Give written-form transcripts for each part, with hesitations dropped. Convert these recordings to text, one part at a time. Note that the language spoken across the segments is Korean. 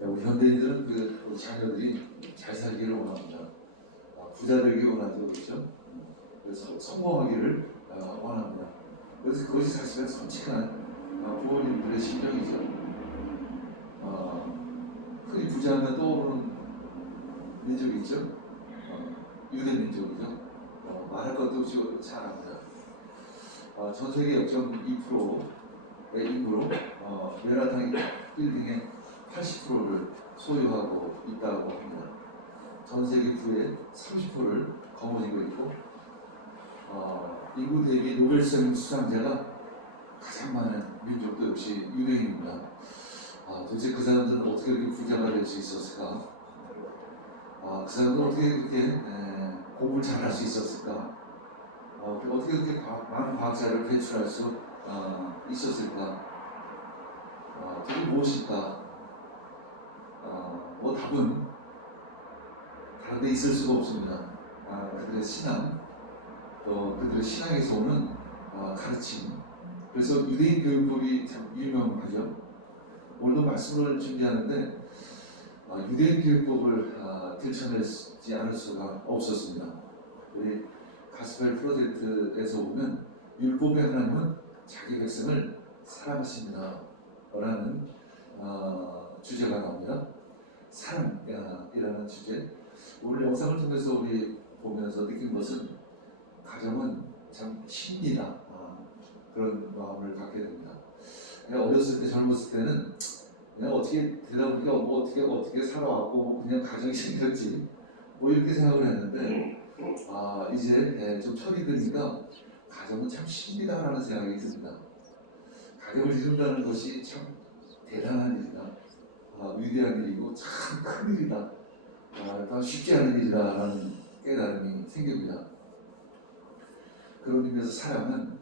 우리 현대인들은 우리 자녀들이 잘 살기를 원합니다. 부자 되기를 원하죠, 그렇죠? 그래서 성공하기를 원합니다. 그래서 그것이 사실은 솔직한 부모님들의 심정이죠. 흔히 부자하면 떠오르는 민족이 있죠. 유대 민족이죠. 말할 것도 없이 잘합니다. 전 세계 0.2%의 인구로 맨하탄 빌딩의 80%를 소유하고 있다고 합니다. 전 세계 부의 30%를 거머쥐고 있고 인구 대비 노벨상 수상자가 가장 많은 민족도 역시 유대인입니다. 도대체 그 사람들은 어떻게 그렇게 부자가 될 수 있었을까? 그 사람들은 어떻게 그렇게 공부를 잘할 수 있었을까? 어떻게 그렇게 많은 과학자를 배출할 수 있었을까? 그게 무엇일까? 답은 다른 데 있을 수가 없습니다. 그들의 신앙, 또 그들의 신앙에서 오는 가르침. 그래서 유대인 교육법이 참 유명하죠. 오늘도 말씀을 준비하는데 유대인 교육법을 들춰내지 않을 수가 없었습니다. 우리 가스펠 프로젝트에서 보면 율법의 하나님은 자기 백성을 사랑하십니다 라는 주제가 나옵니다. 사랑이라는 주제. 오늘 영상을 통해서 우리 보면서 느낀 것은 가정은 참 힘이다, 그런 마음을 갖게 됩니다. 어렸을 때, 젊었을 때는 그냥 어떻게 되다 보니까 어떻게 살아왔고 그냥 가정이 생겼지 이렇게 생각을 했는데 이제 좀 철이 드니까 가정은 참 힘이다라는 생각이 듭니다. 가정을 이룬다는 것이 참 대단한 일이다, 위대한 일이고 참 큰 일이다, 쉽지 않은 일이다라는 깨달음이 생깁니다. 그런 의미에서 사랑은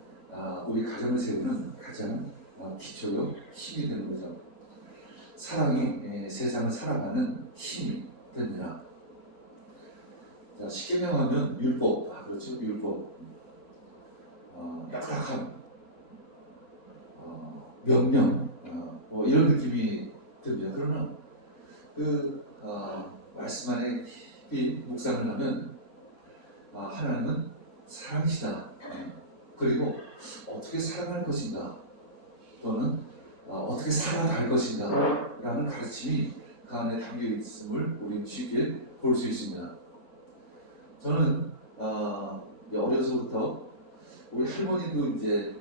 우리 가정을 세우는 가장 기초요 힘이 되는 거죠. 사랑이 세상을 살아가는 힘이 됩니다. 자, 십계명 하면 율법, 그렇죠? 율법, 딱딱한 명령, 이런 느낌이 듭니다. 그러나 말씀 안에 깊이 묵상을 하면 하나님은 사랑이시다. 그리고 어떻게 살아갈 것인가, 또는 어떻게 살아갈 것인가 라는 가르침이 그 안에 담겨 있음을 우리는 쉽게 볼 수 있습니다. 저는 어려서부터 우리 할머니도 이제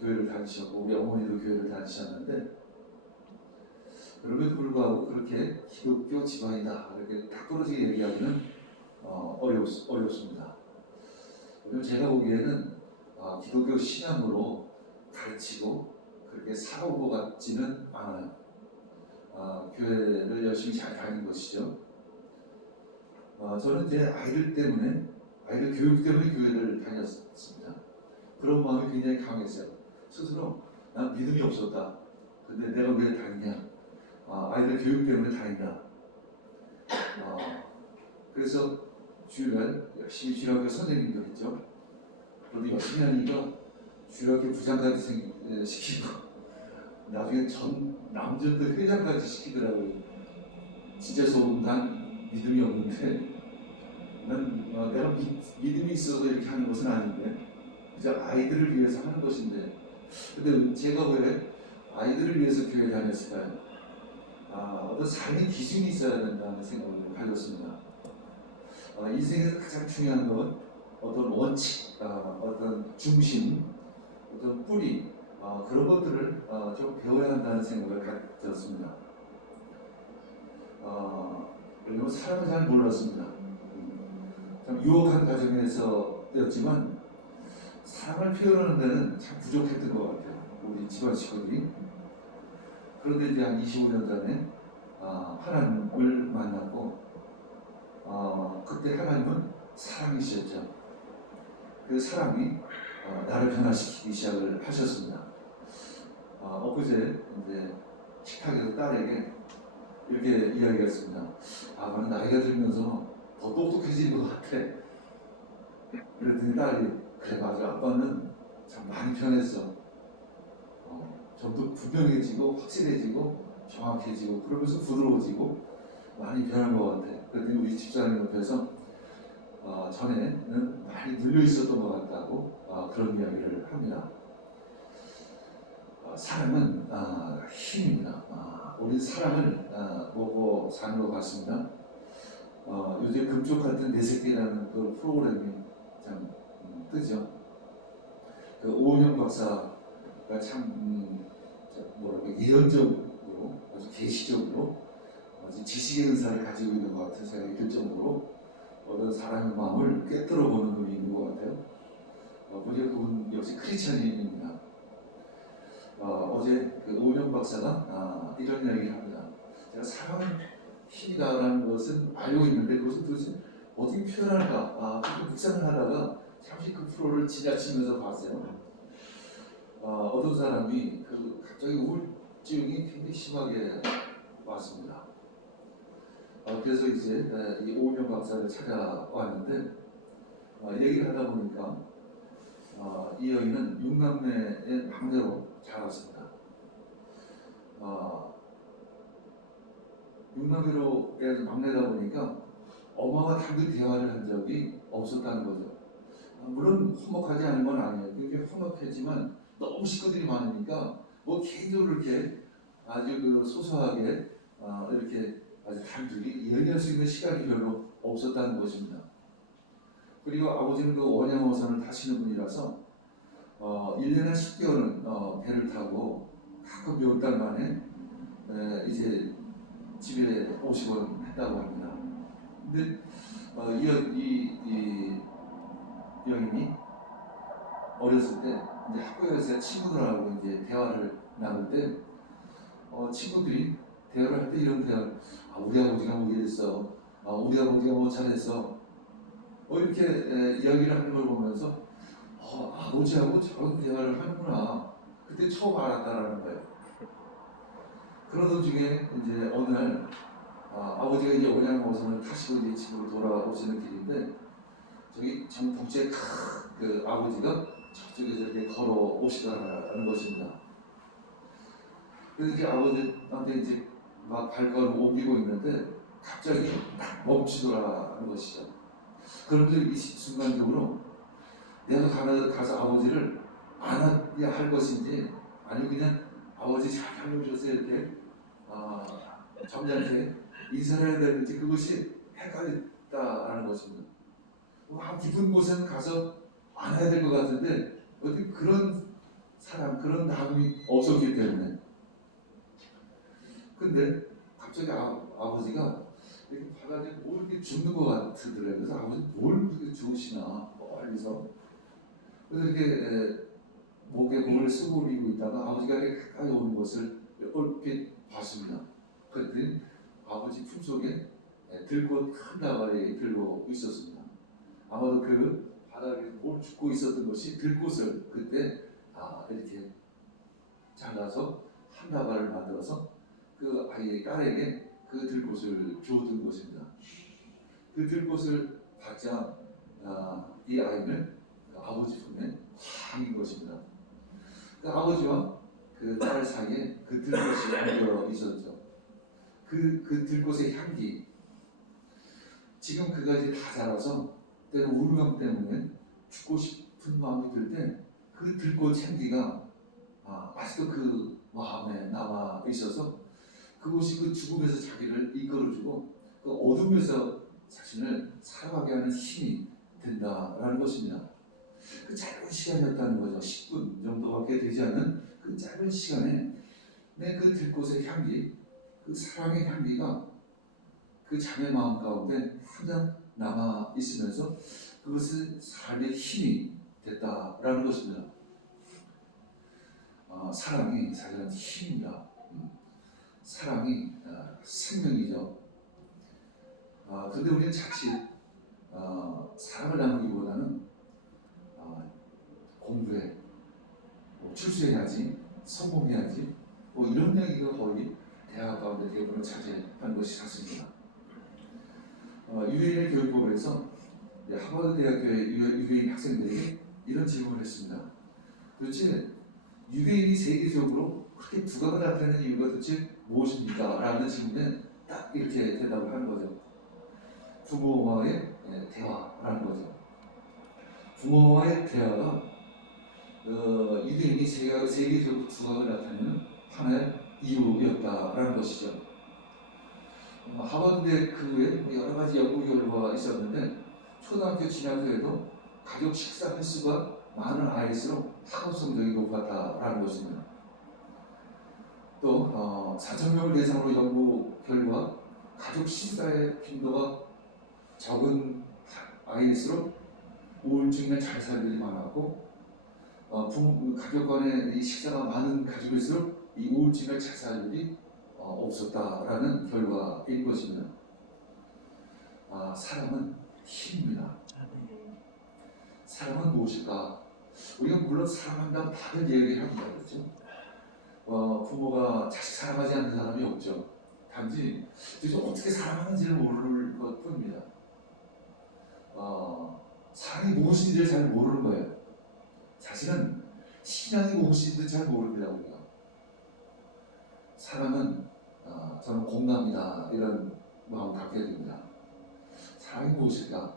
교회를 다니셨고 우리 어머니도 교회를 다니셨는데, 그럼에도 불구하고 그렇게 기독교 집안이다 이렇게 딱 부러지게 얘기하기는 어렵습니다. 그리고 제가 보기에는 기독교 신앙으로 가르치고 그렇게 살아온 것 같지는 않아요. 교회를 열심히 잘 다닌 것이죠. 저는 제 아이들 교육 때문에 교회를 다녔습니다. 그런 마음이 굉장히 강했어요. 스스로 난 믿음이 없었다. 근데 내가 왜 다니냐? 아이들 교육 때문에 다닌다. 그래서 주일날 열심히 주일학교 선생님도 했죠. 그런데 열심히 하니까 주일학교 부장까지 시키고 나중에 전 남전도 회장까지 시키더라고요. 진짜 난 믿음이 없는데, 난 내가 믿음이 있어서 이렇게 하는 것은 아닌데 그저 아이들을 위해서 하는 것인데, 근데 제가 왜 아이들을 위해서 교회 다녔을까요? 어떤 삶의 기준이 있어야 된다는 생각을 가졌습니다. 인생에서 가장 중요한 건 어떤 원칙, 어떤 중심, 어떤 뿌리, 그런 것들을 좀 배워야 한다는 생각을 가졌습니다. 왜냐면 사람을 잘 몰랐습니다. 참 유혹한 가정에서였지만 사랑을 표현하는 데는 참 부족했던 것 같아요, 우리 집안 식구들이. 그런데 이제 한 25년 전에 하나님을 만났고, 그때 하나님은 사랑이셨죠. 그 사랑이 나를 변화시키기 시작을 하셨습니다. 엊그제 이제 식탁에서 딸에게 이렇게 이야기했습니다. 나는 나이가 들면서 더 똑똑해진 것 같아. 그랬더니 딸이 그래 맞아, 아빠는 참 많이 변했어. 좀 더 분명해지고 확실해지고 정확해지고 그러면서 부드러워지고 많이 변한 것 같아. 그랬더니 우리 집사님 옆에서 전에는 많이 눌려 있었던 것 같다고 그런 이야기를 합니다. 사랑은 힘입니다. 우리 사랑을 보고 사는 것 같습니다. 요즘 금쪽 같은 내 새끼라는 그 프로그램이 참 뜨죠. 그 오은영 박사가 참 뭐랄까 예언적으로 아주 계시적으로 아주 지식의 은사를 가지고 있는 것 같은 생각이 들 정도로 어떤 사람의 마음을 꿰뚫어 보는 분이 있는 것 같아요. 보니까 그분 역시 크리스찬입니다. 어제 그 오은영 박사가 이런 이야기를 합니다. 제가 사랑은 힘이다라는 것은 알고 있는데 그것을 도대체 어떻게 표현할까? 그렇게 묵상을 하다가 잠시 그 프로를 지나치면서 봤어요. 어떤 사람이 갑자기 우울증이 굉장히 심하게 왔습니다. 그래서 이제 이 오은영 박사를 찾아왔는데 얘기를 하다 보니까 이 여인은 육남매의 막내로 자랐습니다. 육남매로 막내다 보니까 엄마와 단둘이 대화를 한 적이 없었다는 거죠. 물론 화목하지 않은 건 아니에요. 굉장히 화목하지만 너무 식구들이 많으니까 뭐 개인적으로 이렇게 아주 소소하게 이렇게 아주 단둘이 얘기할 수 있는 시간이 별로 없었다는 것입니다. 그리고 아버지는 그 원양어선을 타시는 분이라서 1년에 10개월은 배를 타고 가끔 몇 달 만에 이제 집에 오시곤 했다고 합니다. 근데 이 여인이 어렸을 때 이제 학교에서 친구들하고 이제 대화를 나눌 때 친구들이 대화를 할 때 이런 대화를 우리 아버지가 뭐 이랬어, 우리 아버지가 뭐 잘했어, 이렇게 이야기를 하는 걸 보면서 아버지하고 저런 대화를 하는구나. 그때 처음 알았다라는 거예요. 그러던 중에 이제 어느 날 아버지가 이제 원양어선을 타시고 이제 집으로 돌아오시는 길인데 저기 정북지에 그 아버지가 저쪽에서 이렇게 걸어오시더라는 것입니다. 그래서 이제 아버지한테 이제 막 발걸음을 옮기고 있는데 갑자기 멈추더라는 것이죠. 그러면서 이 순간적으로 내가 가서 아버지를 안아야 할 것인지 아니면 그냥 아버지 잘 다녀오셨어요 이렇게 점잖게 인사를 해야 되는지 그것이 헷갈렸다라는 것입니다. 깊은 곳에는 가서 안아야 될 것 같은데 어떻게 그런 사람, 그런 나눔이 없었기 때문에. 근데 갑자기 아버지가 이렇게 바닥에 뭘 이렇게 줍는 것 같더래요. 그래서 아버지 뭘 그렇게 주우시나 멀리서. 그래서 이렇게 목에 공을 쓰고 올리고 있다가 아버지가 이렇게 가까이 오는 것을 얼핏 봤습니다. 그랬더니 아버지 품속에 들꽃 큰 다발이 들고 있었습니다. 아마도 그 바닥에 뭘 줍고 있었던 것이 들꽃을 그때 이렇게 잘라서 한 다발을 만들어서 그 아이의 딸에게 그 들꽃을 주어둔 것입니다. 그 들꽃을 받자 이 아이는 아버지 품에 확인 것입니다. 그 아버지와 그 딸 사이에 그 들꽃이 얹어 있었죠. 그 들꽃의 향기. 지금 그가 이제 다 자라서 때로 우울감 때문에 죽고 싶은 마음이 들 때 그 들꽃 향기가 아직도 그 마음에 남아 있어서 그것이 그 죽음에서 자기를 이끌어주고 그 어둠에서 자신을 살아가게 하는 힘이 된다라는 것입니다. 그 짧은 시간이었다는 거죠. 10분 정도밖에 되지 않는 그 짧은 시간에 내 그 들꽃의 향기, 그 사랑의 향기가 그 자매 마음 가운데 항상 남아 있으면서 그것은 삶의 힘이 됐다라는 것입니다. 사랑이 사실은 힘입니다. 사랑이 생명이죠. 그런데 우리는 자칫 사랑을 나누기보다는 공부해, 출세해야지, 성공해야지, 이런 이야기가 거의 대학 가운데 대부분 차지한 것이 사실입니다. 유대인의 교육법에서 하버드 대학교의 유대인 학생들에게 이런 질문을 했습니다. 도대체 유대인이 세계적으로 그렇게 두각을 나타내는 이유가 도대체 무엇입니까? 라는 질문에 딱 이렇게 대답을 하는 거죠. 부모와의 대화라는 거죠. 부모와의 대화가 유대인이 세계적으로 두각을 나타내는 하나의 이유였다라는 것이죠. 하버드 그 외에 여러 가지 연구 결과가 있었는데 초등학교 진학후에도 가족 식사 횟수가 많은 아이일수록 학업 성적이 높았다라는 것입니다. 또 4,000명을 대상으로 연구 결과 가족 식사의 빈도가 적은 아이일수록 우울증이나 자살들이 많았고 가족 간의 이 식사가 많은 가족일수록 이 우울증이나 자살률이 없었다라는 결과인 것입니다. 사람은 힘입니다. 사람은 무엇일까? 우리가 물론 사랑한다고 다들 얘기합니다. 그렇죠? 부모가 자식 사랑하지 않는 사람이 없죠. 단지 어떻게 사랑하는지를 모를 것 뿐입니다. 사랑이 무엇인지를 잘 모르는 거예요. 사실은 신앙이 무엇인지도 잘 모릅니다. 우리가. 사랑은 저는 공감이다 이런 마음을 갖게 됩니다. 사랑이 무엇일까?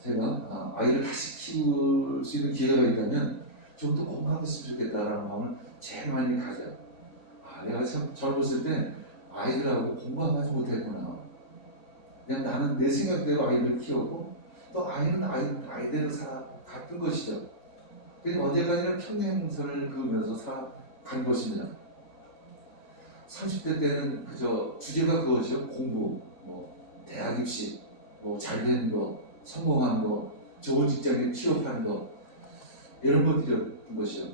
제가 아이를 다시 키울 수 있는 기회가 있다면 좀 더 공감했으면 좋겠다라는 마음을 제일 많이 가져요. 내가 참 젊었을 때 아이들하고 공감하지 못했구나. 그냥 나는 내 생각대로 아이를 키웠고 또 아이는 아이대로 살아갔던 것이죠. 그래서 언제까지나 평행선을 그으면서 살아간 것입니다. 30대 때는 그저 주제가 그것이요. 공부, 대학 입시, 잘 되는 거, 성공하는 거, 좋은 직장에 취업하는 거 이런 것들이었던 것이요.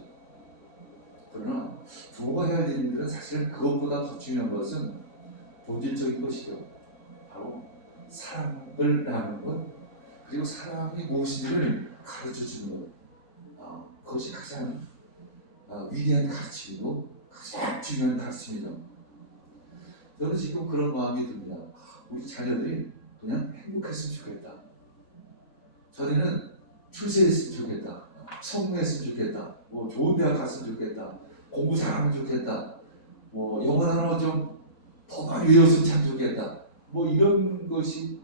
그러나 부모가 해야 할 일들은 사실은 그것보다 더 중요한 것은 본질적인 것이죠. 바로 사랑을 나누는 것, 그리고 사랑이 무엇인지를 가르쳐주는 것. 그것이 가장 위대한 가르침이고 가장 중요한 가르침이죠. 저는 지금 그런 마음이 듭니다. 우리 자녀들이 그냥 행복했으면 좋겠다. 전에는 출세했으면 좋겠다. 성공했으면 좋겠다. 좋은 대학 갔으면 좋겠다. 공부 잘하면 좋겠다. 영어 하나 좀 더 많이 외웠으면 참 좋겠다. 이런 것이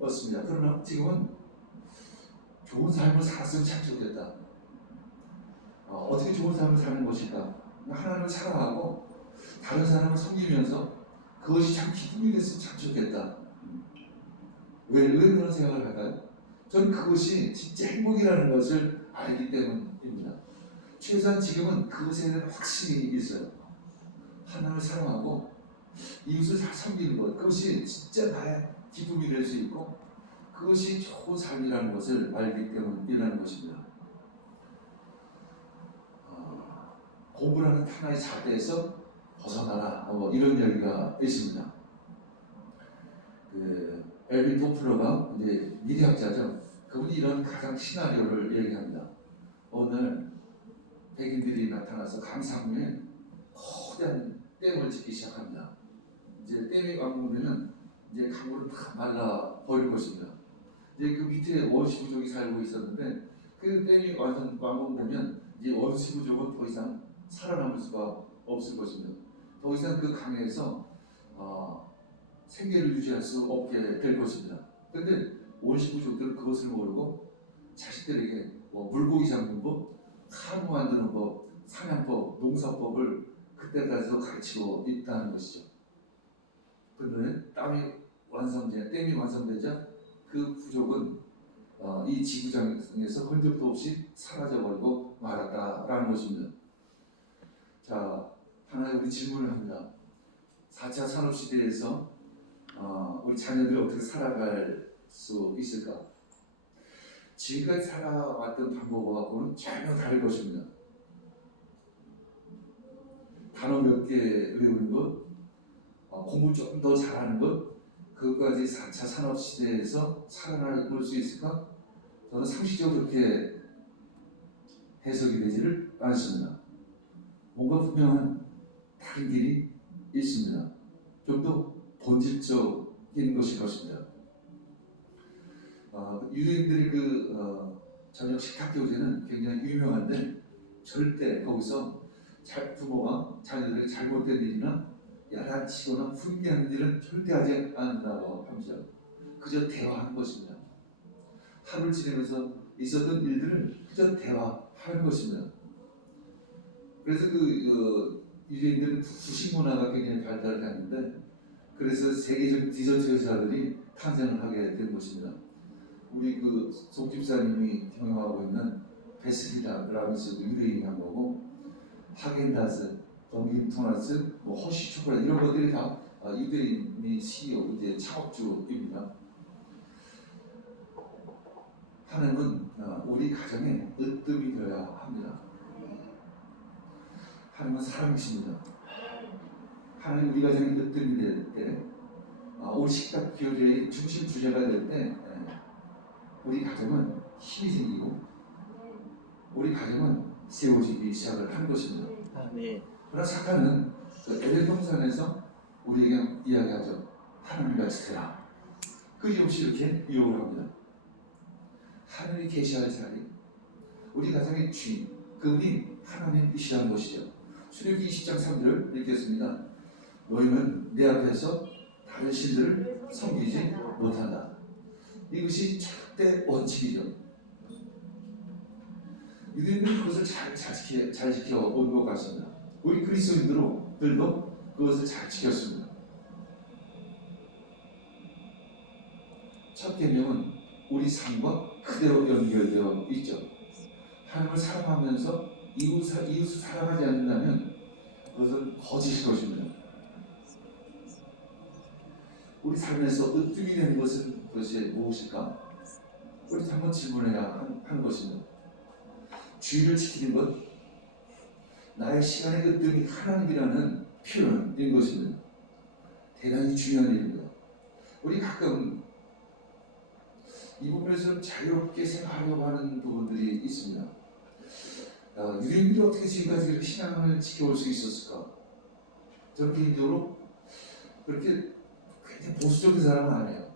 었습니다. 그러나 지금은 좋은 삶을 살았으면 참 좋겠다. 어떻게 좋은 삶을 사는 것일까? 하나님을 사랑하고 다른 사람을 섬기면서 그것이 참 기쁨이 됐으면 참 좋겠다. 왜 그런 생각을 할까요? 저는 그것이 진짜 행복이라는 것을 알기 때문입니다. 최소한 지금은 그것에 대한 확신이 있어요. 하나님을 사랑하고 이웃을 잘 섬기는 것, 그것이 진짜 나의 기쁨이 될 수 있고 그것이 좋은 삶이라는 것을 알기 때문이라는 것입니다. 공부라는 하나의 잣대에서 벗어나라 이런 이야기가 있습니다. 엘빈 토플러가 이제 미래학자죠. 그분이 이런 가상 시나리오를 얘기합니다. 오늘 백인들이 나타나서 강상면에 거대한 댐을 짓기 시작합니다. 이제 댐이 완공되면 이제 강물은 다 말라 버릴 것입니다. 이제 그 밑에 원시 부족이 살고 있었는데 그 댐이 완공되면 이제 원시 부족은 더 이상 살아남을 수가 없을 것입니다. 더 이상 그 강에서 생계를 유지할 수 없게 될 것입니다. 그런데 원시 부족들은 그것을 모르고 자식들에게 물고기 잡는 법, 한우 만드는 법, 사냥법, 농사법을 그때까지도 가르치고 있다는 것이죠. 그런데 댐이 완성되자 그 부족은 이 지구상에서 흔적도 없이 사라져버리고 말았다라는 것입니다. 자, 하나의 우리 질문을 합니다. 4차 산업시대에서 우리 자녀들이 어떻게 살아갈 수 있을까? 지금까지 살아왔던 방법하고는 전혀 다를 것입니다. 단어 몇 개 외우는 것, 공부 좀 더 잘하는 것, 그것까지 4차 산업시대에서 살아남을 수 있을까? 저는 상식적으로 그렇게 해석이 되지를 않습니다. 뭔가 분명한 다른 길이 있습니다. 좀 더 본질적인 것일 것입니다. 유대인들이 저녁 식탁 교제는 굉장히 유명한데 절대 거기서 부모가 자녀들의 잘못된 일이나 야단치거나 훈계하는 일은 절대 하지 않는다고 합니다. 그저 대화하는 것입니다. 하루를 지내면서 있었던 일들을 그저 대화하는 것입니다. 그래서 유대인들은 후식 문화가 굉장히 발달을 했는데, 그래서 세계적 디저트 회사들이 탄생을 하게 된 것입니다. 우리 송집사님이 경영하고 있는 베스킨 라빈스도 유대인이 한 거고, 하겐다즈, 던킨 도너츠, 허쉬 초콜릿 이런 것들이 다 유대인이 CEO, 이제 창업주입니다. 하나님은 우리 가정에 으뜸이 되어야 합니다. 하나님은 사랑이십니다. 하나님 우리 가정에 으뜸이 될 때, 우리 식탁 기호제의 중심 주제가 될 때, 우리 가정은 힘이 생기고 우리 가정은 세워지기 시작을 하는 것입니다. 네. 그러나 사탄은 에덴 동산에서 우리에게 이야기하죠. 하나님 같이 되라. 끊임없이 이렇게 유혹을 합니다. 하나님이 계시할 자리, 우리 가정의 주인, 그분이 하나님이시라는 것이죠. 출애굽기 20장 3절 읽겠습니다. 너희는 내 앞에서 다른 신들을 섬기지 못한다. 이것이 절대 원칙이죠. 유대인들은 그것을 잘 지켜온 것 같습니다. 우리 그리스도인들도 그것을 잘 지켰습니다. 첫 계명은 우리 삶과 그대로 연결되어 있죠. 하나님을 사랑하면서 이웃을 사랑하지 않는다면 그것은 거짓일 것입니다. 우리 삶에서 으뜸이 되는 것은 그것이 무엇일까? 우리 한번 질문해야 하는 것입니다. 주의를 지키는 것, 나의 시간의 으뜸이 하나님이라는 표현인 것입니다. 대단히 중요한 일입니다. 우리 가끔 이 부분에서 자유롭게 생각하려고 하는 부분들이 있습니다. 유대인들이 어떻게 지금까지 이렇게 신앙을 지켜올 수 있었을까? 저는 개인적으로 그렇게 굉장히 보수적인 사람은 아니에요.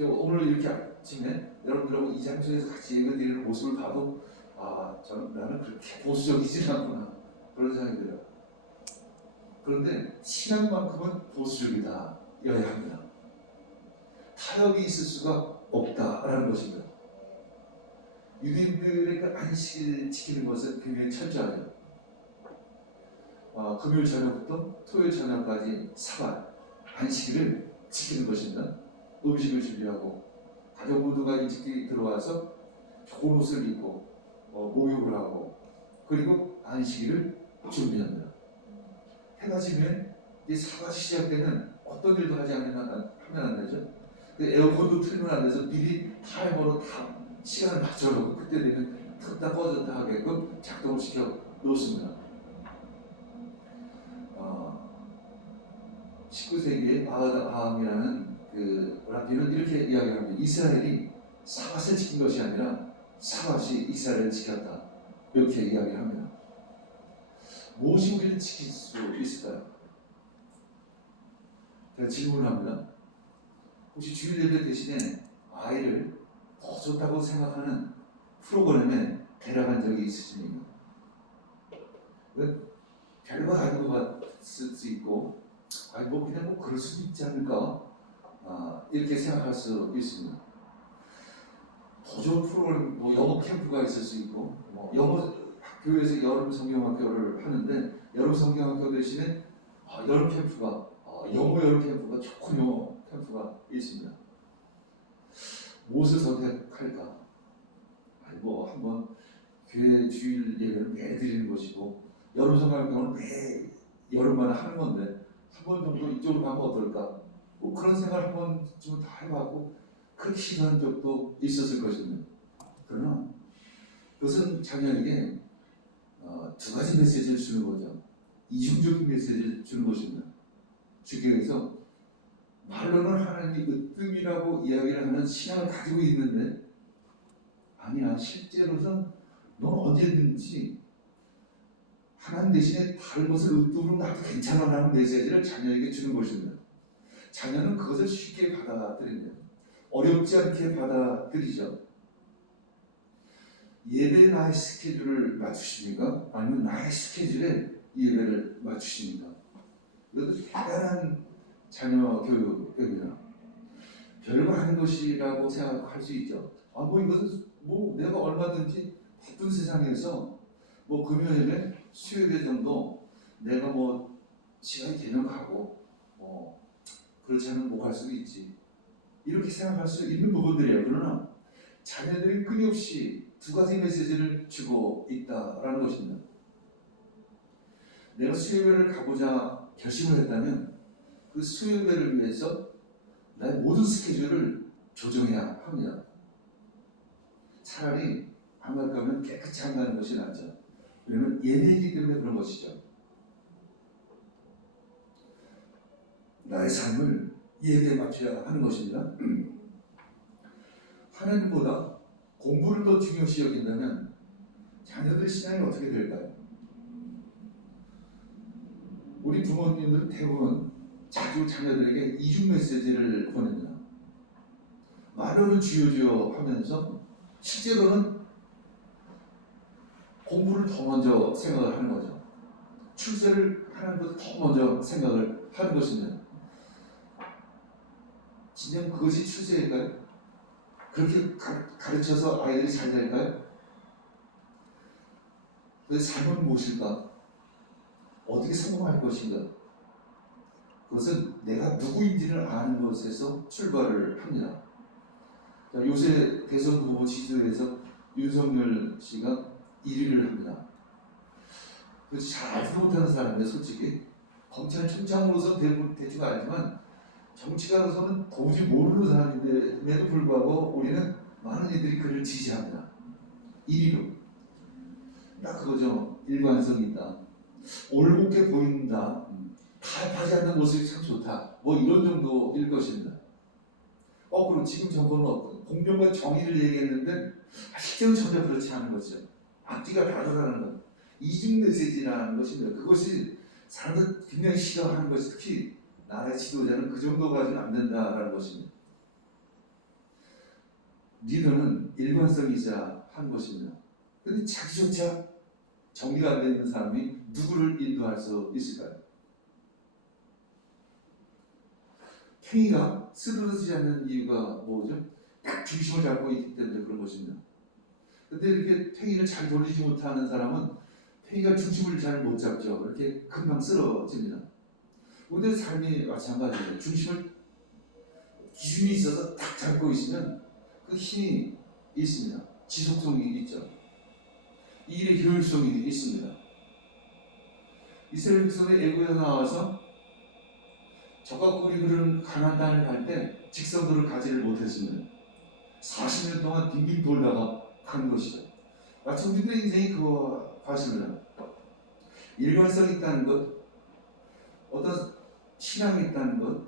오늘 이렇게 아침에 여러분들하고 이 장소에서 같이 예배드리는 모습을 봐도 나는 그렇게 보수적이지 않구나 그런 생각이 들어요. 그런데 신앙만큼은 보수적이다 여야 합니다. 타협이 있을 수가 없다라는 것입니다. 유대인들의 그 안식을 지키는 것은 굉장히 철저하죠. 금요일 저녁부터 토요일 저녁까지 사bat 안식일을 지키는 것입니다. 음식을 준비하고 가족 모두가 일찍 들어와서 좋은 옷을 입고 목욕을 하고 그리고 안식일을 준비합니다. 해가 지면 이제 사bat이 시작되면 어떤 일도 하지 하면 안 되죠. 에어컨도 틀면 안 돼서 미리 타이머로 다 시간을 맞춰놓고 그때 되면 켰다 꺼졌다 하게끔 작동을 시켜 놓습니다. 19세기에 바하암이라는 랍비는 이렇게 이야기합니다. 이스라엘이 사밧을 지킨 것이 아니라 사밧이 이스라엘을 지켰다. 이렇게 이야기합니다. 무엇이 우리를 지킬 수 있을까요? 제가 질문을 합니다. 혹시 주일 예배 대신에 아이를 더 좋다고 생각하는 프로그램에 데려간 적이 있으십니까? 별거 아닌 것 같을 수 있고 그냥 그럴 수도 있지 않을까 이렇게 생각할 수 있습니다. 더 좋은 프로그램, 영어 캠프가 있을 수 있고 영어 학교에서 여름 성경학교를 하는데 여름 성경학교 대신에 여름 캠프가 영어 여름 캠프가 좋은 영어 캠프가 있습니다. 무엇을 선택할까? 한번 교회 주일 예배를 매 드리는 것이고 여름 성경학교는 매 여름마다 하는 건데 한 번 정도 이쪽으로 가면 어떨까? 그런 생각을 한 번쯤은 다 해봤고 그렇게 시도한 적도 있었을 것입니다. 그러나 그것은 자녀에게 두 가지 메시지를 주는 거죠. 이중적인 메시지를 주는 것입니다. 주께서 말로는 하나님이 으뜸이라고 이야기를 하는 신앙을 가지고 있는데 아니야, 실제로는 넌 언제든지 하나님 대신에 다른 것을 으뜸으로 나도 괜찮아라는 메시지를 자녀에게 주는 것입니다. 자녀는 그것을 쉽게 받아들입니다. 어렵지 않게 받아들이죠. 예배에 나의 스케줄을 맞추십니까? 아니면 나의 스케줄에 예배를 맞추십니까? 이것도 대단한 자녀 교육입니다. 별거 아닌 것이라고 생각할 수 있죠. 이것은 내가 얼마든지 바쁜 세상에서 금요일에 수요일에 정도 내가 시간이 되면 가고 그렇지 않으면 못 갈 수도 있지. 이렇게 생각할 수 있는 부분들이에요. 그러나 자녀들이 끊임없이 두 가지 메시지를 주고 있다라는 것입니다. 내가 수요일을 가고자 결심을 했다면 그 수요일을 위해서 나의 모든 스케줄을 조정해야 합니다. 차라리 안 갈 거면 깨끗이 안 가는 것이 낫죠. 왜냐면 예배이기 때문에 그런 것이죠. 나의 삶을 예배에 맞춰야 하는 것입니다. 하나님보다 공부를 더 중요시 여긴다면 자녀들의 신앙이 어떻게 될까요? 우리 부모님들은 대부분 자주 자녀들에게 이중 메시지를 보냅니다. 말로는 주여 하면서 실제로는 공부를 더 먼저 생각을 하는 거죠. 출세를 하는 것을 더 먼저 생각을 하는 것입니다. 진정 그것이 출세일까요? 그렇게 가르쳐서 아이들이 잘 될까요? 그 삶은 무엇일까? 어떻게 성공할 것인가? 그것은 내가 누구인지를 아는 것에서 출발을 합니다. 자, 요새 대선 후보 지지도에서 윤석열 씨가 1위를 합니다. 그래서 잘 알지도 못하는 사람인데 솔직히 검찰총장으로서 대충 알지만 정치가로서는 도무지 모르는 사람인데도 불구하고 우리는 많은 이들이 그를 지지합니다. 1위로. 딱 그거죠. 일관성이 있다. 올곧게 보인다. 타협하지 않는 모습이 참 좋다. 이런 정도일 것입니다. 그럼 지금 정권은 공정과 정의를 얘기했는데 실제로 전혀 그렇지 않은 거죠. 앞뒤가 다르다는 것. 이중 메시지라는 것입니다. 그것이 사람들 굉장히 싫어하는 것이 특히 나라의 지도자는 그 정도 가지는 안 된다라는 것입니다. 리더는 일관성이자 한 것입니다. 그런데 자기조차 정리가 안 되는 사람이 누구를 인도할 수 있을까요? 행위가 쓰러지지 않는 이유가 뭐죠? 딱 중심을 잡고 있기 때문에 그런 것입니다. 근데 이렇게 행위를 잘 돌리지 못하는 사람은 행위가 중심을 잘 못 잡죠. 이렇게 금방 쓰러집니다. 우리의 삶이 마찬가지예요. 중심을 기준이 있어서 딱 잡고 있으면 그 힘이 있습니다. 지속성이 있죠. 이 일의 효율성이 있습니다. 이스라엘 백성의 애굽에서 나와서 적과 꿀이 흐르는 가나안 땅을 갈 때 직선도를 가지를 못했습니다. 40년 동안 빙빙 돌다가 간 것이죠. 마치 우리들의 인생이 그와 같습니다. 일관성이 있다는 것, 어떤 신앙이 있다는 것,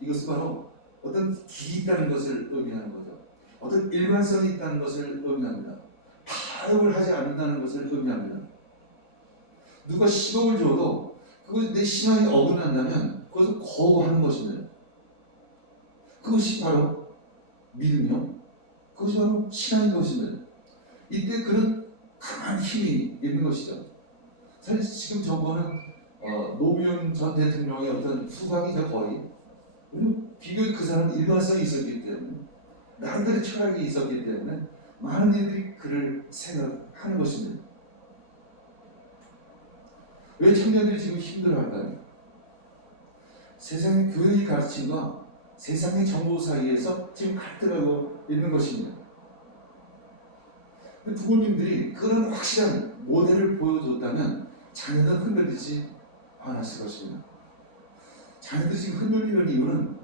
이것은 바로 어떤 길이 있다는 것을 의미하는 거죠. 어떤 일관성이 있다는 것을 의미합니다. 타협을 하지 않는다는 것을 의미합니다. 누가 10억을 줘도 그것이 내 신앙이 어긋난다면 그것을 거부하는 것입니다. 그것이 바로 믿음이요. 그것이 바로 신앙인 것입니다. 이때 그런 강한 힘이 있는 것이죠. 사실 지금 정부는 노무현 전 대통령의 어떤 후광이죠 거의. 비교의 그 사람은 일관성이 있었기 때문에 나름대로 철학이 있었기 때문에 많은 이들이 그를 생각하는 것입니다. 왜 청년들이 지금 힘들어할까요? 세상의 교회의 가르침과 세상의 정보 사이에서 지금 갈등하고 있는 것입니다. 부모님들이 그런 확실한 모델을 보여줬다면 자녀들은 흔들리지 않았을 것입니다. 자녀들이 지금 흔들리는 이유는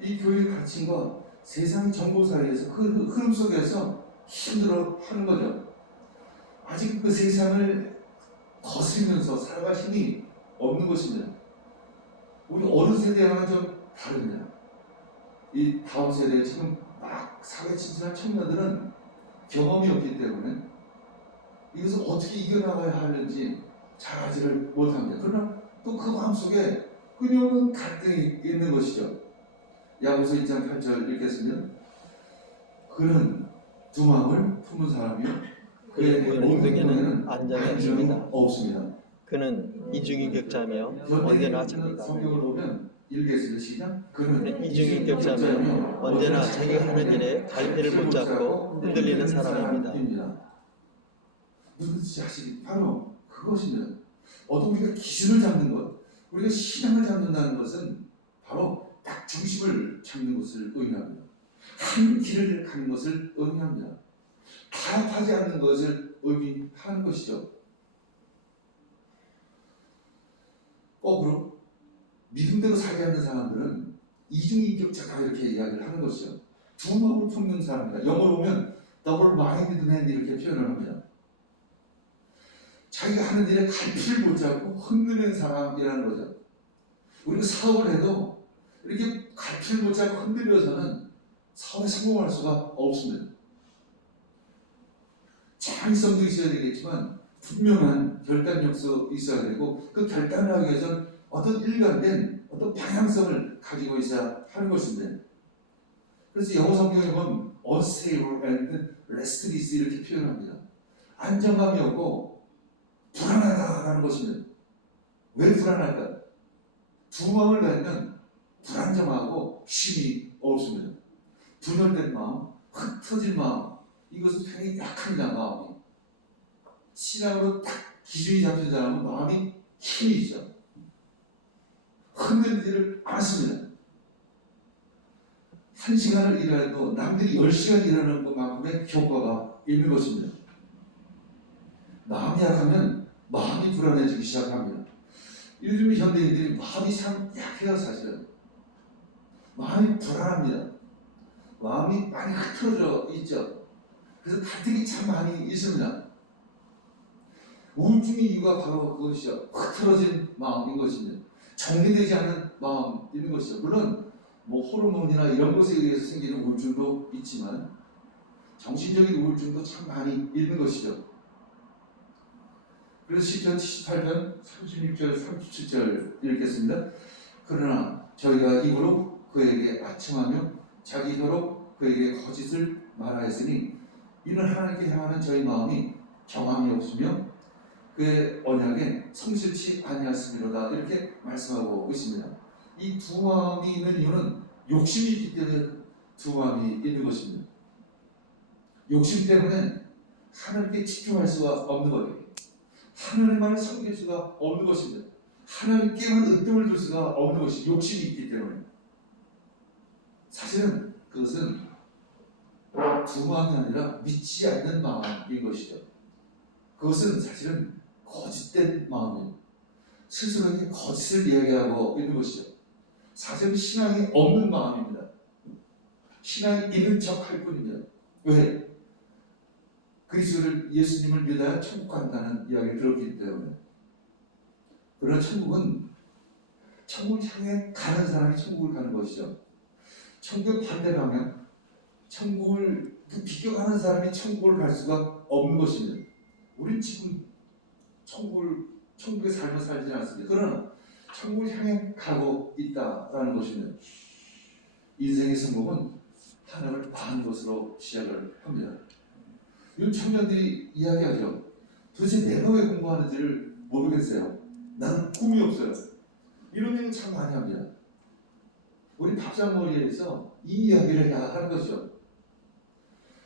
이 교회의 가르침과 세상의 정보 사이에서 그 흐름 속에서 힘들어하는 거죠. 아직 그 세상을 거스르면서 살아갈 힘이 없는 것입니다. 우리 어느 세대와는 좀 다릅니다. 이 다음 세대 지금 막 사회 진출한 청년들은 경험이 없기 때문에 이것을 어떻게 이겨나가야 하는지 잘 알지를 못합니다. 그러나 또 그 마음속에 끊임없는 갈등이 있는 것이죠. 야고보서 1장 8절 읽겠습니다. 그는 두 마음을 품은 사람이요 그의 모든 행동에는 안정이 안정이 없습니다. 없습니다. 그는 이중인격자며 언제나 자기가 성경을 보면 읽겠습니다. 시작. 그는 이중인격자며 언제나 자기가 하는 일에 갈피를 못 잡고 흔들리는 사람입니다. 무슨 뜻이 하시기 바로 그것입니다. 어떤 우리가 기준을 잡는 것, 우리가 신앙을 잡는다는 것은 바로 딱 중심을 잡는 것을 의미합니다. 한 길을 가는 것을 의미합니다. 타협하지 않는 것을 의미하는 것이죠. 거꾸로 믿음대로 살지 않는 사람들은 이중인격자다 이렇게 이야기를 하는 것이죠. 두 마음을 품는 사람이다. 영어로 보면 double minded man 이렇게 표현을 합니다. 자기가 하는 일에 갈피를 못 잡고 흔드는 사람이라는 거죠. 우리가 사업을 해도 이렇게 갈피를 못 잡고 흔들려서는 사업에 성공할 수가 없습니다. 창의성도 있어야 되겠지만 분명한 결단력도 있어야 되고 그 결단을 하기 위해서는 어떤 일관된 어떤 방향성을 가지고 있어야 하는 것입니다. 그래서 영어 성경에 보면 unstable and restless 이렇게 표현합니다. 안정감이 없고 불안하다라는 것입니다. 왜 불안할까? 두 마음을 가지면 불안정하고 쉼이 없습니다. 분열된 마음, 흩어진 마음, 이것은 굉장히 약합니다. 마음이. 신앙으로 딱 기준이 잡힌 사람은 마음이 힘이 있죠. 흔들리지를 않습니다. 1시간을 일해도 남들이 10시간 일하는 것만큼의 효과가 있는 것입니다. 마음이 약하면 마음이 불안해지기 시작합니다. 요즘 현대인들이 마음이 참 약해요. 사실은 마음이 불안합니다. 마음이 많이 흐트러져 있죠. 그래서 갈등이 참 많이 있습니다. 우울증의 이유가 바로 그것이죠. 흐트러진 마음인 것입니다. 정리되지 않은 마음인 것이죠. 물론 뭐 호르몬이나 이런 것에 의해서 생기는 우울증도 있지만 정신적인 우울증도 참 많이 있는 것이죠. 그래서 시편 78편 36절 37절 읽겠습니다. 그러나 저희가 입으로 그에게 아첨하며 자기 혀로 그에게 거짓을 말하였으니 이는 하나님께 향하는 저희 마음이 경함이 없으며 그의 언약에 성실치 아니하였음이로다 이렇게 말씀하고 있습니다. 이 두 마음이 있는 이유는 욕심이 있기 때문에 두 마음이 있는 것입니다. 욕심 때문에 하나님께 집중할 수가 없는 거예요. 하나님만을 섬길 수가 없는 것입니다. 하나님께만 의존을 둘 수가 없는 것이 욕심이 있기 때문에. 사실은 그것은 두 마음이 아니라 믿지 않는 마음인 것이죠. 그것은 사실은 거짓된 마음이에요. 스스로에게 거짓을 이야기하고 있는 것이죠. 사실은 신앙이 없는 마음입니다. 신앙이 있는 척 할 뿐입니다. 왜? 그리스도를 예수님을 믿어야 천국 간다는 이야기를 들었기 때문에. 그러나 천국은 천국을 향해 가는 사람이 천국을 가는 것이죠. 천국의 반대 방향, 천국을 비껴가는 사람이 천국을 갈 수가 없는 것입니다. 우린 지금 천국의 삶을 살지 않습니다. 그러나 천국을 향해 가고 있다라는 것입니다. 인생의 성공은 하나님을 아는 것으로 시작을 합니다. 요즘 청년들이 이야기하죠. 도대체 내가 왜 공부하는지를 모르겠어요. 나는 꿈이 없어요. 이런 얘기 참 많이 합니다. 우리 밥상머리에서 이 이야기를 해야 하는 것이죠.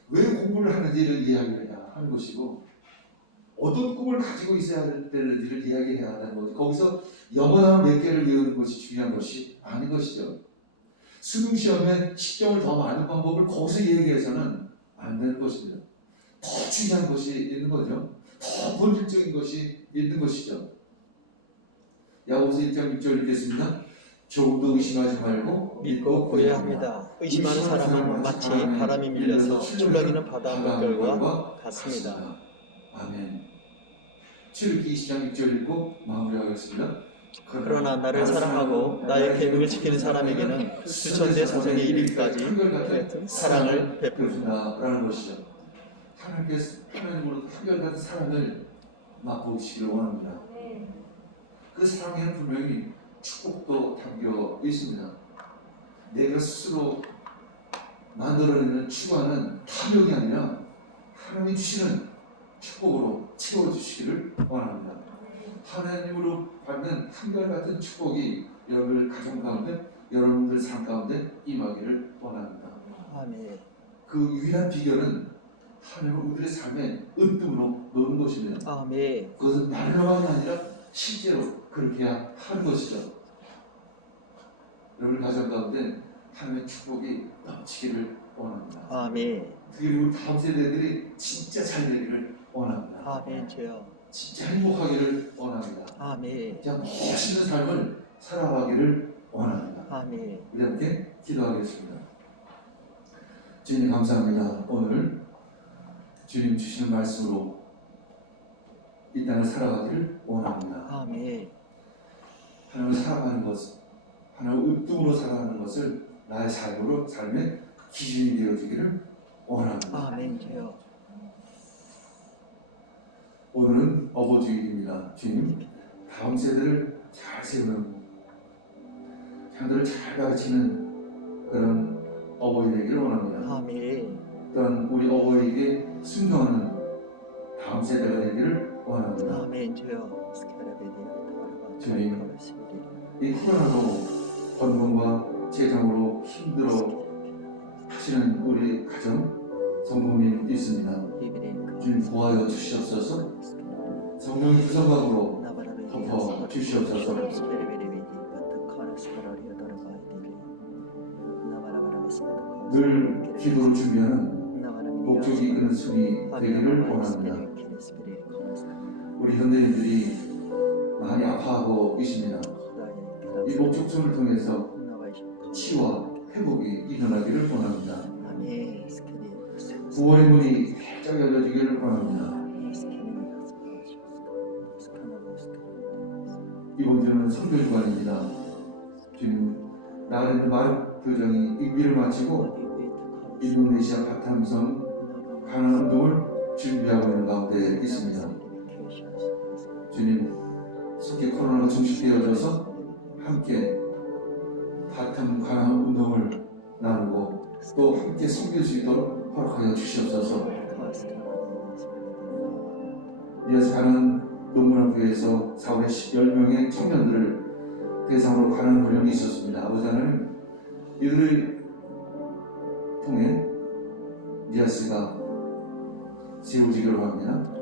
왜 공부를 하는지를 이야기를 해야 하는 것이고 어떤 꿈을 가지고 있어야 되는지를 이야기해야 하는 거죠. 거기서 영어 단어 몇 개를 외우는 것이 중요한 것이 아닌 것이죠. 수능 시험에 10점을 더 많은 방법을 거기서 얘기해서는 안 되는 것입니다. 더 중요한 것이 있는 거죠. 더 본질적인 것이 있는 것이죠. 야고보서 1장 6절 읽겠습니다. 조금도 의심하지 말고 믿고 구해야 합니다. 의심하는 사람은 마치 바람이 밀려서 출렁이는 바다 물결과 같습니다. 아멘. 출애굽기 20장 6절 읽고 마무리하겠습니다. 그러나 나를 사랑하고 나의 계명을 지키는 사람에게는 수천대 사성에 이르기까지 사랑을 베푼다라는 것이죠. 하나님으로 한결같은 사랑을 맛보시기를 원합니다. 그 사랑에는 분명히 축복도 담겨 있습니다. 내가 스스로 만들어내는 추구하는 탐욕이 아니라 하나님이 주시는 축복으로 채워주시기를 원합니다. 하나님으로 받는 한결같은 축복이 여러분들 가정 가운데, 여러분들 삶 가운데 임하기를 원합니다. 아멘. 그 유일한 비결은 하나님은 우리의 삶에 은뜸으로 놓는 것입니다. 아멘. 그것은 말로만이 아니라 실제로 그렇게 해야 하는 것이죠. 여러분 가정 가운데 하나님의 축복이 넘치기를 원합니다. 아멘. 특히 우리 다음 세대들이 진짜 잘 되기를 원합니다. 아멘. 주여. 진짜 행복하기를 원합니다. 아멘. 그냥 멋있는 삶을 살아가기를 원합니다. 아멘. 우리 함께 기도하겠습니다. 주님 감사합니다. 오늘 주님 주시는 말씀으로 이 땅을 살아가기를 원합니다. 아멘. 하나님을 살아가는 것, 하나님을 으뜸으로 살아가는 것을 나의 삶의 기준이 되어주기를 원합니다. 아멘. 주여. 오늘은 어버주일입니다. 주님, 다음 세대를 잘 세우는, 형들을 잘 가르치는 그런 어버이 되기를 원합니다. 아멘. 또한 우리 어버이에게 순종하는 다음 세대가 되기를 원합니다. 아멘. 주여. 주님, 이 코로나로 건강과 재정으로 힘들어 하시는 우리 가정, 성도님 있습니다. 주님 보호하여 주시옵소서. 성령의 구성방으로 덮어 주시옵소서. 늘 기도를 준비하는 목적이 이끄는 순이 되기를 원합니다. 우리 현대인들이 많이 아파하고 계십니다. 이 목적성을 통해서 치유와 회복이 일어나기를 원합니다. 구원의 문이 활짝 열려지기를 원합니다. 이번 주는 선교주간입니다. 주님, 나가는 마르 교장이 임기를 마치고 인도네시아 바탐섬 가난 운동을 준비하고 있는 가운데 있습니다. 주님, 속히 코로나가 종식되어져서 함께 바탐 가난 운동을 나누고 또 함께 섬길 수 있도록 허락하여 주시옵소서. 이어서 가난 농문학교에서 4월에 10명의 청년들을 대상으로 가난 훈련이 있었습니다. 아버지 하나님, 이들을 통해 니아스가 세워지기를 원합니다.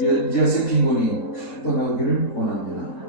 니아스의 빈곤이 떠나기를 원합니다.